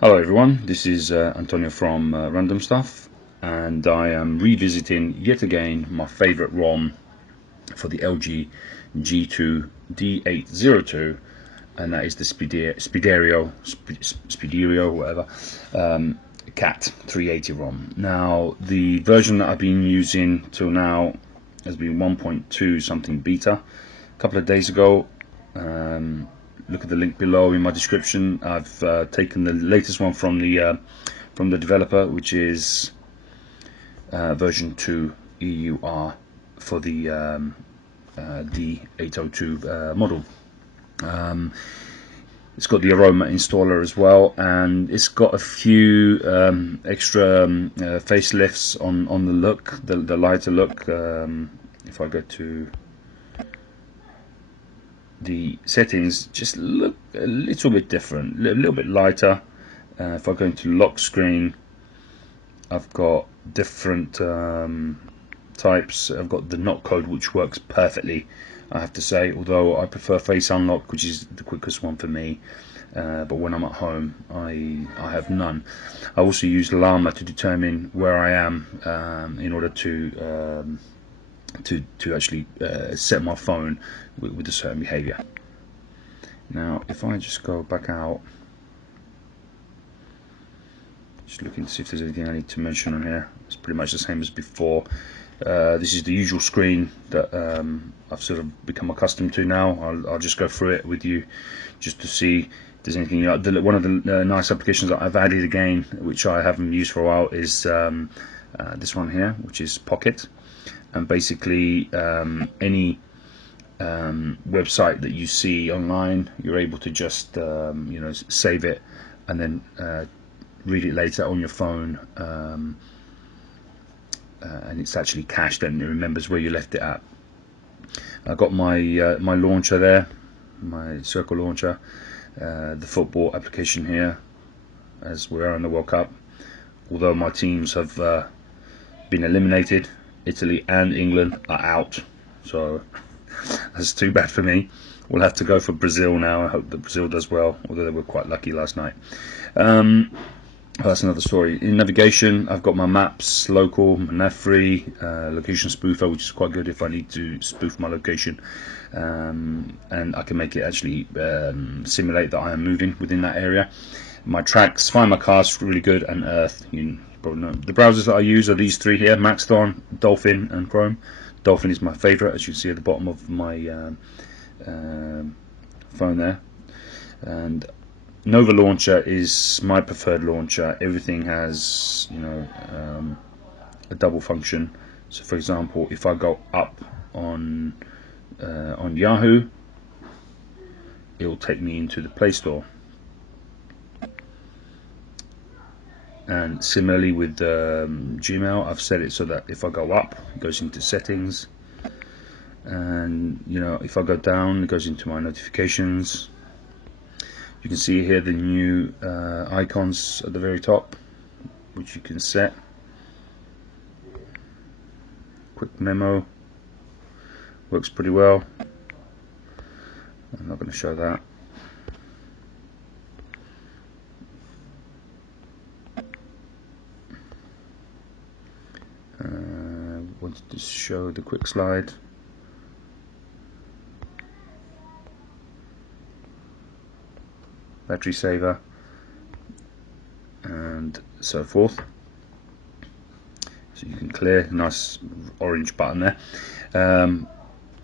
Hello everyone, this is Antonio from RandomStuff, and I am revisiting yet again my favorite ROM for the LG G2 D802, and that is the Spiderio whatever Kat 380 ROM. Now the version that I've been using till now has been 1.2 something beta. A couple of days ago, look at the link below in my description. I've taken the latest one from the developer, which is version 2 EUR for the D802 model. It's got the AROMA installer as well, and it's got a few extra facelifts on the look, the lighter look. If I go to the settings, just look a little bit different, a little bit lighter. If I go into lock screen, I've got different types. I've got the knock code, which works perfectly, I have to say, although I prefer face unlock, which is the quickest one for me. But when I'm at home, I have none. I also use llama to determine where I am in order to actually set my phone with a certain behavior. Now if I just go back out, just looking to see if there's anything I need to mention on here. It's pretty much the same as before. This is the usual screen that I've sort of become accustomed to now. I'll just go through it with you just to see if there's anything. One of the nice applications that I've added again, which I haven't used for a while, is this one here, which is Pocket. And basically any website that you see online, you're able to just save it and then read it later on your phone, and it's actually cached and it remembers where you left it at. I've got my my launcher there, my Circle launcher, the football application here, as we're on the World Cup. Although my teams have been eliminated, Italy and England are out, so that's too bad for me. We'll have to go for Brazil now. I hope that Brazil does well, although they were quite lucky last night. That's another story. In navigation, I've got my maps, local, nav-free, location spoofer, which is quite good if I need to spoof my location, and I can make it actually simulate that I am moving within that area. My tracks, Find My Cars, really good, and Earth. You probably know. The browsers that I use are these three here: Maxthon, Dolphin, and Chrome. Dolphin is my favorite, as you can see at the bottom of my phone there. And Nova Launcher is my preferred launcher. Everything has, a double function. So, for example, if I go up on Yahoo, it will take me into the Play Store. And similarly with Gmail, I've set it so that if I go up, it goes into settings, and if I go down, it goes into my notifications. You can see here the new icons at the very top, which you can set. Quick memo works pretty well. I'm not going to show that. Wanted to show the quick slide. Battery saver, and so forth. So you can clear, nice orange button there.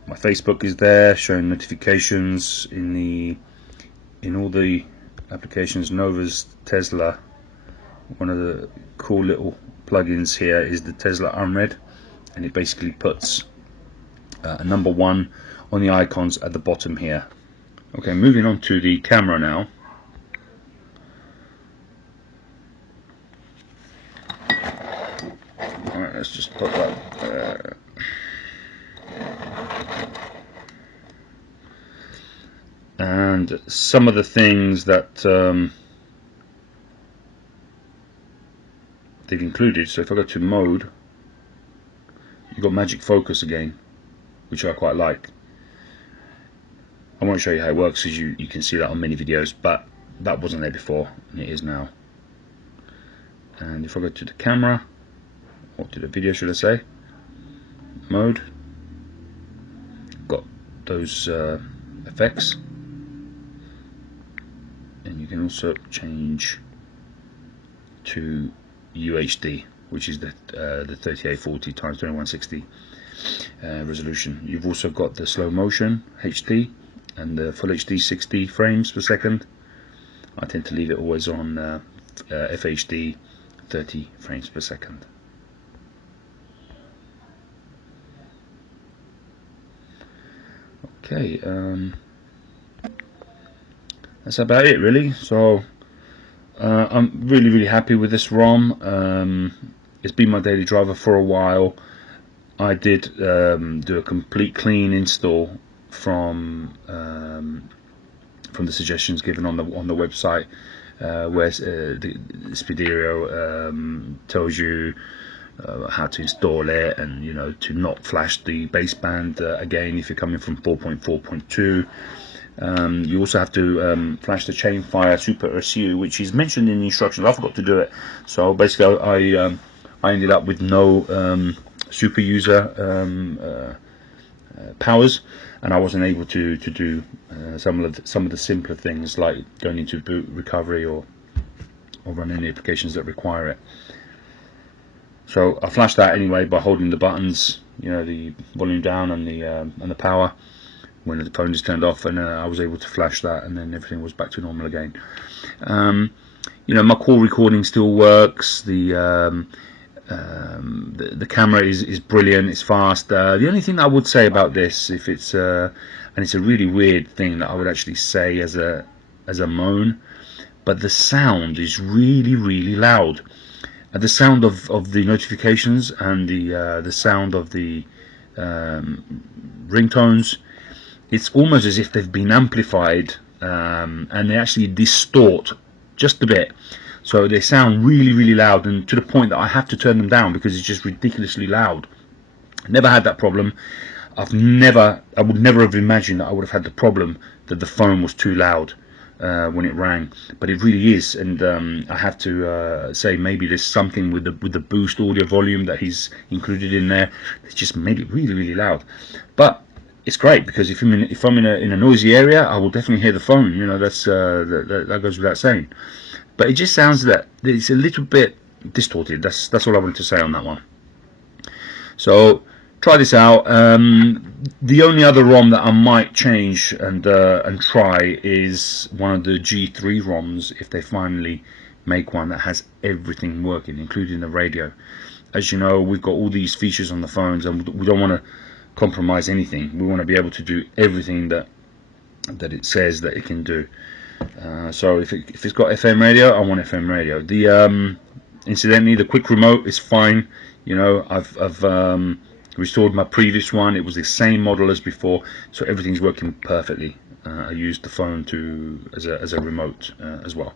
My Facebook is there, showing notifications in all the applications. Nova's Tesla. One of the cool little plugins here is the Tesla Unread, and it basically puts a number 1 on the icons at the bottom here. Okay, moving on to the camera now. Alright, let's just put that. And some of the things that they've included. So if I go to mode, you've got magic focus again, which I quite like. I won't show you how it works, as you can see that on many videos, but that wasn't there before, and it is now. And if I go to the camera, or to the video should I say, mode, got those effects, and you can also change to UHD, which is the 3840 x 2160 resolution. You've also got the slow motion HD and the full HD 60 frames per second. I tend to leave it always on FHD 30 frames per second. Okay, that's about it really. So I'm really happy with this ROM. It's been my daily driver for a while. I did do a complete clean install from the suggestions given on the website, where the Spiderio tells you how to install it, and to not flash the baseband again if you're coming from 4.4.2. You also have to flash the Chainfire Super RSU, which is mentioned in the instructions. I forgot to do it, so basically I ended up with no super user powers, and I wasn't able to do some of the simpler things like going into boot recovery or run any applications that require it. So I flashed that anyway by holding the buttons, the volume down and the power when the phone is turned off, and I was able to flash that, and then everything was back to normal again. My call recording still works. The camera is brilliant. It's fast. The only thing I would say about this, if it's and it's a really weird thing that I would actually say as a moan, but the sound is really loud. The sound of the notifications and the sound of the ringtones, it's almost as if they've been amplified, and they actually distort just a bit. So they sound really loud, and to the point that I have to turn them down because it's just ridiculously loud. Never had that problem. I would never have imagined that I would have had the problem that the phone was too loud when it rang, but it really is. And I have to say, maybe there's something with the boost audio volume that he's included in there. It's just made it really loud. But it's great, because if I'm in a noisy area, I will definitely hear the phone. That goes without saying. But it just sounds that it's a little bit distorted. That's all I wanted to say on that one. So try this out. The only other ROM that I might change and try is one of the G3 ROMs, if they finally make one that has everything working, including the radio. As you know, we've got all these features on the phones, and we don't want to compromise anything. We want to be able to do everything that it says that it can do. So if it's got FM radio, I want FM radio. Incidentally, the quick remote is fine. I've restored my previous one. It was the same model as before, so everything's working perfectly. I used the phone as a remote as well.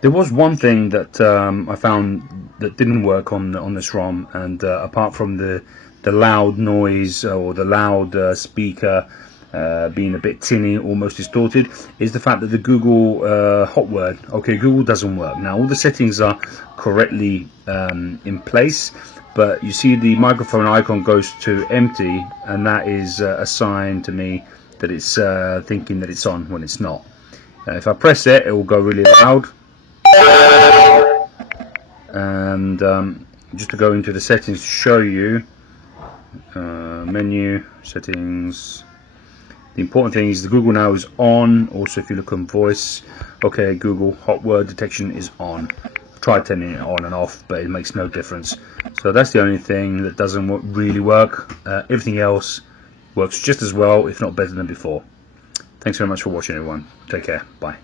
There was one thing that I found that didn't work on this ROM, and apart from the loud noise or the loud speaker being a bit tinny, almost distorted, is the fact that the Google hot word, okay, Google doesn't work. Now all the settings are correctly in place, but you see the microphone icon goes to empty, and that is a sign to me that it's thinking that it's on when it's not. If I press it, it will go really loud. And just to go into the settings to show you, menu, settings. The important thing is the Google Now is on. Also, if you look on voice, okay, Google hot word detection is on. I've tried turning it on and off, but it makes no difference. So that's the only thing that doesn't really work. Everything else works just as well, if not better than before. Thanks very much for watching, everyone. Take care. Bye.